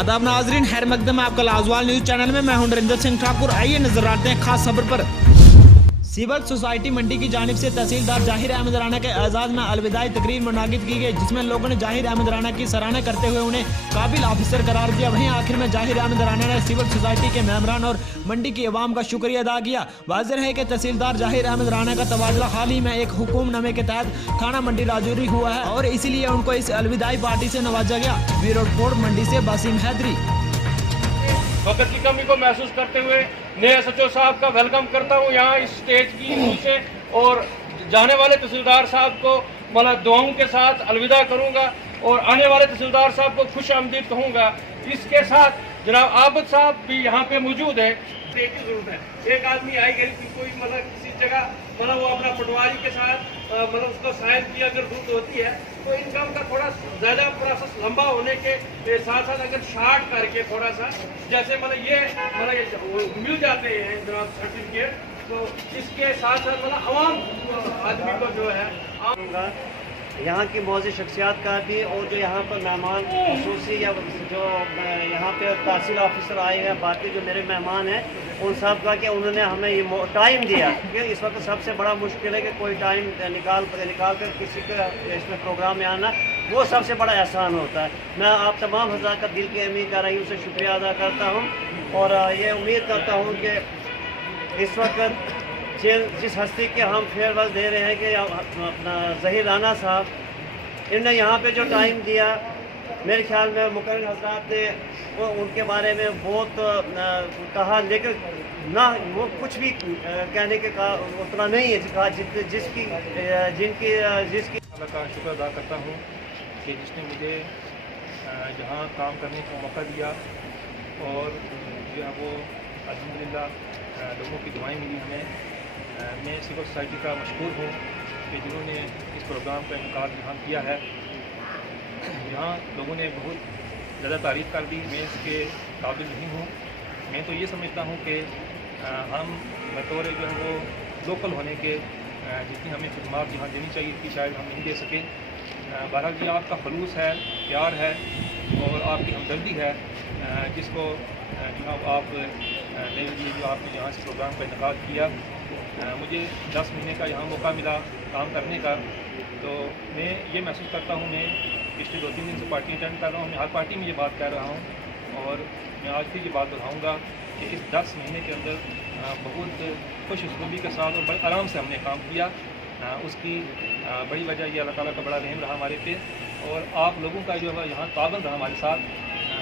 आदाब नाजरीन, खैर मकदम है आपका लाजवाल न्यूज चैनल में। मैं हूं नरेंद्र सिंह ठाकुर। आइए नजर आते हैं खास खबर पर। सिविल सोसाइटी मंडी की जानिब से तहसीलदार जाहिर अहमद राणा के एजाज में अलविदाई तकरीर मुनाकिद की गई, जिसमें लोगों ने जाहिर अहमद राणा की सराहना करते हुए उन्हें काबिल ऑफिसर करार दिया। वहीं आखिर में जाहिर अहमद राणा ने सिविल सोसाइटी के मेंबरान और मंडी की अवाम का शुक्रिया अदा किया। वाज़ेह है कि तहसीलदार जाहिर अहमद राणा का तबादला हाल ही में एक हुकुमनामे के तहत थाना मंडी राजौरी हुआ है और इसीलिए उनको इस अलविदाई पार्टी से नवाजा गया। ब्यूरो रिपोर्ट मंडी से बासिम हैदरी। वक्त की कमी को महसूस करते हुए नए एसएचओ साहब का वेलकम करता हूँ यहाँ इस स्टेज की से, और जाने वाले तहसीलदार साहब को मतलब दुआओं के साथ अलविदा करूँगा और आने वाले तहसीलदार साहब को खुश आमदीद कहूँगा। इसके साथ जनाब आबद साहब भी यहाँ पे मौजूद है। की जरूरत है, एक आदमी आई गई कोई मतलब किसी जगह मतलब वो अपना पटवारी के साथ मतलब उसको साइन की अगर जरूरत होती है तो इनकम का थोड़ा ज़्यादा प्रोसेस लंबा होने के साथ साथ अगर शार्ट करके थोड़ा सा जैसे मतलब ये मिल जाते हैं जनाब सर्टिफिकेट, तो इसके साथ साथ मतलब आवाम आदमी को जो है यहाँ की मौजूद शख्सियात का भी और जो यहाँ पर मेहमान खसूसी या जो यहाँ पे तहसील ऑफिसर आए हैं, बाकी जो मेरे मेहमान हैं, उन सब का कि उन्होंने हमें ये टाइम दिया कि इस वक्त सबसे बड़ा मुश्किल है कि कोई टाइम निकाल कर किसी के इसमें प्रोग्राम में आना, वो सबसे बड़ा एहसान होता है। मैं आप तमाम हज़रात का दिल की अमीर कर रही हूँ, उससे शुक्रिया अदा करता हूँ और ये उम्मीद करता हूँ कि इस वक्त जिस हस्ती के हम फेयरवेल दे रहे हैं कि अपना ज़हीर राणा साहब, इन्होंने यहाँ पे जो टाइम दिया, मेरे ख्याल में मुकर्रर हज़रात ने वो उनके बारे में बहुत कहा, लेकिन ना वो कुछ भी कहने के उतना नहीं है जिसकी का शुक्र अदा करता हूँ कि जिसने मुझे यहाँ काम करने का मौका दिया और जो है वो अल्हम्दुलिल्लाह लोगों की दुआएं मिली हमें। मैं सिविल सोसाइटी का मशहूर हूँ कि जिन्होंने इस प्रोग्राम का इनकार यहाँ किया है। यहाँ लोगों ने बहुत ज़्यादा तारीफ़ कर दी, मैं इसके काबिल नहीं हूँ। मैं तो ये समझता हूँ कि हम बतौर जो है वो लोकल होने के जितनी हमें खिदमत यहाँ देनी चाहिए थी शायद हम नहीं दे सके। बहरहाल जी आपका खलूस है, प्यार है और आपकी हमदर्दी है जिसको जो आप मेरे लिए जो आपने यहाँ से प्रोग्राम का इनकाद किया। मुझे 10 महीने का यहाँ मौका मिला काम करने का, तो मैं ये महसूस करता हूँ, मैं पिछले 2-3 दिन से पार्टी अटेंड कर रहा हूँ, मैं हर पार्टी में ये बात कह रहा हूँ और मैं आज भी ये बात दोहराऊँगा कि इस 10 महीने के अंदर बहुत खुश उसलूबी के साथ और बड़े आराम से हमने काम किया। उसकी बड़ी वजह ये अल्लाह ताला का बड़ा रहम रहा हमारे पे और आप लोगों का जो है यहाँ ताबन रहा हमारे साथ।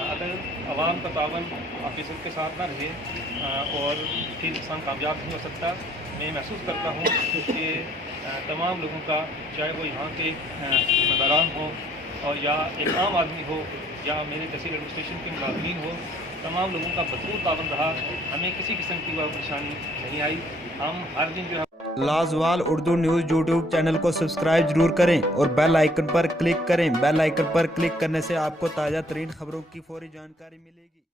अगर आवाम का ताबन ऑफिसर के साथ ना रहे और फिर इंसान कामयाब नहीं हो सकता। मैं महसूस करता हूँ कि तमाम लोगों का, चाहे वो यहाँ के मदारान हो और या एक आम आदमी हो या मेरे तहसील एडमिनिस्ट्रेशन के मुलाजमीन हो, तमाम लोगों का भरपूर ताबन रहा। हमें किसी किस्म की कोई परेशानी नहीं आई। हम हर दिन जो है लाजवाल उर्दू न्यूज़ यूट्यूब चैनल को सब्सक्राइब जरूर करें और बेल आइकन पर क्लिक करें। बेल आइकन पर क्लिक करने से आपको ताज़ा तरीन खबरों की फौरी जानकारी मिलेगी।